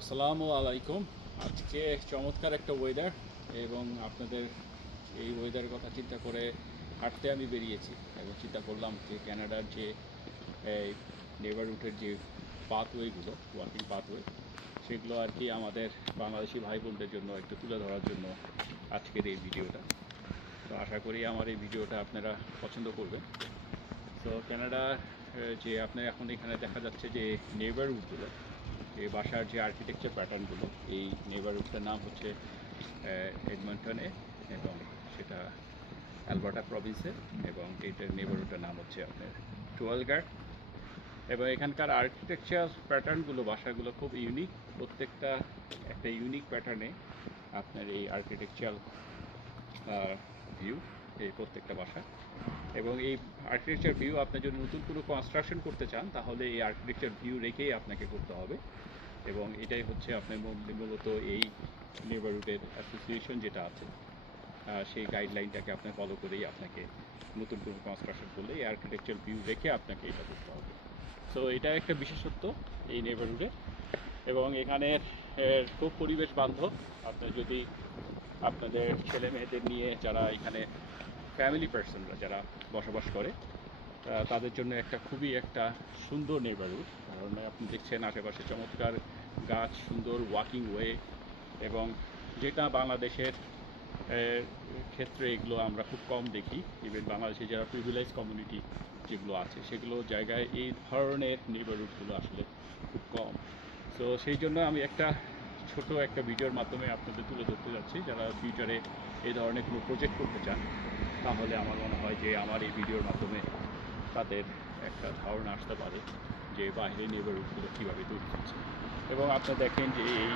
আসসালামু আলাইকুম। আজকে চমৎকার একটা ওয়েদার এবং আপনাদের এই ওয়েদারের কথা চিন্তা করে হাঁটতে আমি বেরিয়েছি এবং চিন্তা করলাম যে কানাডার যে এই নেবারহুডের যে পাথওয়েগুলো, ওয়াকিং পাথওয়ে, সেগুলো আর কি আমাদের বাংলাদেশি ভাই বোনদের জন্য একটু তুলে ধরার জন্য আজকের এই ভিডিওটা। তো আশা করি আমার এই ভিডিওটা আপনারা পছন্দ করবেন। তো কানাডা যে আপনার এখন এখানে দেখা যাচ্ছে যে নেবারহুডগুলো, এই বাসার যে আর্কিটেকচার প্যাটার্নগুলো, এই নেবারহুডটার নাম হচ্ছে এডমন্টনে এবং সেটা অ্যালবার্টা প্রভিন্সে, এবং এইটার নেবারহুডটার নাম হচ্ছে আপনার টুয়েলগার। এবং এখানকার আর্কিটেকচার প্যাটার্নগুলো, বাসাগুলো খুব ইউনিক, প্রত্যেকটা একটা ইউনিক প্যাটার্নে আপনার এই আর্কিটেকচার ভিউ, এই প্রত্যেকটা বাসা। এবং এই আর্কিটেকচার ভিউ আপনি যদি নতুন কোনো কনস্ট্রাকশন করতে চান তাহলে এই আর্কিটেকচার ভিউ রেখেই আপনাকে করতে হবে। এবং এটাই হচ্ছে আপনার মূলত এই নেবারহুডের অ্যাসোসিয়েশন যেটা আছে, সেই গাইডলাইনটাকে আপনি ফলো করেই আপনাকে নতুন কোনো কনস্ট্রাকশন করলে এই আর্কিটেকচার ভিউ রেখে আপনাকে এটা করতে হবে। সো এটা একটা বিশেষত্ব এই নেবারহুডের। এবং এখানের খুব পরিবেশ বান্ধব। আপনি যদি আপনাদের ছেলে মেয়েদের নিয়ে যারা এখানে ফ্যামিলি পার্সনরা যারা বসবাস করে, তাদের জন্য একটা খুবই একটা সুন্দর নেবারহুড। কারণ আপনি দেখছেন আশেপাশে চমৎকার গাছ, সুন্দর ওয়াকিং ওয়ে, এবং যেটা বাংলাদেশের ক্ষেত্রে এগুলো আমরা খুব কম দেখি। ইভেন বাংলাদেশে যারা প্রিভিলেজ কমিউনিটি যেগুলো আছে সেগুলো জায়গায় এই ধরনের নেবারহুডগুলো আসলে খুব কম। সো সেই জন্য আমি একটা ছোট একটা ভিডিওর মাধ্যমে আপনাদের তুলে ধরতে যাচ্ছি, যারা ফিউচারে এই ধরনের কোনো প্রজেক্ট করতে চান তাহলে আমার মনে হয় যে আমার এই ভিডিওর মাধ্যমে তাদের একটা ধারণা আসতে পারে যে বাইরে নেবারহুডগুলো কীভাবে তৈরি হচ্ছে। এবং আপনি দেখেন যে এই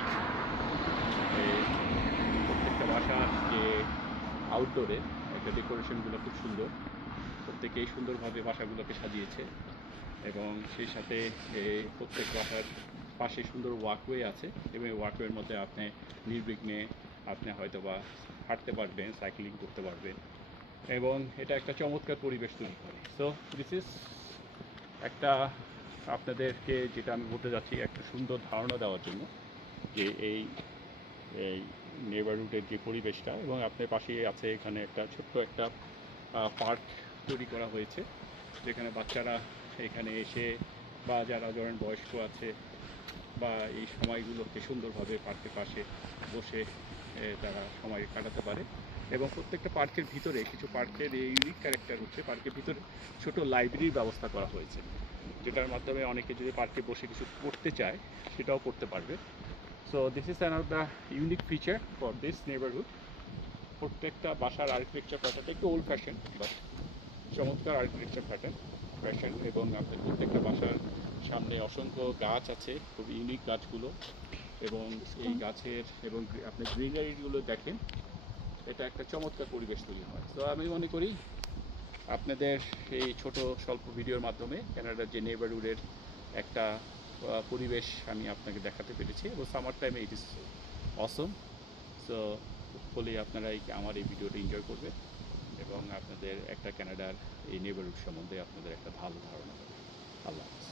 প্রত্যেকটা বাসার যে আউটডোরে একটা ডেকোরেশনগুলো খুব সুন্দর, প্রত্যেকেই সুন্দরভাবে বাসাগুলোকে সাজিয়েছে। এবং সেই সাথে প্রত্যেক বাসার পাশে সুন্দর ওয়াকওয়ে আছে, এবং এই ওয়াকওয়ের মধ্যে আপনি নির্বিঘ্নে আপনি হয়তো বা হাঁটতে পারবেন, সাইক্লিং করতে পারবেন, এবং এটা একটা চমৎকার পরিবেশ তৈরি করে। সো দিস ইজ একটা আপনাদেরকে যেটা আমি বলতে যাচ্ছি, একটা সুন্দর ধারণা দেওয়ার জন্য যে এই এই নেবারহুডের যে পরিবেশটা। এবং আপনার পাশেই আছে এখানে একটা ছোট্ট একটা পার্ক তৈরি করা হয়েছে, যেখানে বাচ্চারা এখানে এসে, বা যারা ধরেন বয়স্ক আছে, বা এই সময়গুলোকে সুন্দরভাবে পার্কের পাশে বসে তারা সময় কাটাতে পারে। এবং প্রত্যেকটা পার্কের ভিতরে, কিছু পার্কের ইউনিক ক্যারেক্টার হচ্ছে পার্কের ভিতরে ছোট লাইব্রেরির ব্যবস্থা করা হয়েছে, যেটার মাধ্যমে অনেকে যদি পার্কে বসে কিছু পড়তে চায় সেটাও করতে পারবে। So this is another the unique feature for this neighbourhood. প্রত্যেকটা বাসার আর্কিটেকচার প্যাটার্নটা একটু ওল্ড ফ্যাশন, বাট চমৎকার আর্কিটেকচার প্যাটার্ন ফ্যাশন। এবং আপনার প্রত্যেকটা বাসার সামনে অসংখ্য গাছ আছে, খুব ইউনিক গাছগুলো। এবং এই গাছের এবং আপনি গ্রিনারিগুলো দেখেন, এটা একটা চমৎকার পরিবেশ তৈরি হয়। তো আমি মনে করি আপনাদের এই ছোট স্বল্প ভিডিওর মাধ্যমে কানাডার যে নেবারহুডের একটা পরিবেশ আমি আপনাকে দেখাতে পেরেছি, এবং সামার টাইমে it is Assam. So hopefully আপনারা আমার এই ভিডিওটা এনজয় করবেন এবং আপনাদের একটা কানাডার এই নেবারহুড সম্বন্ধে আপনাদের একটা ভালো ধারণা হবে। আল্লাহ হাফিজ।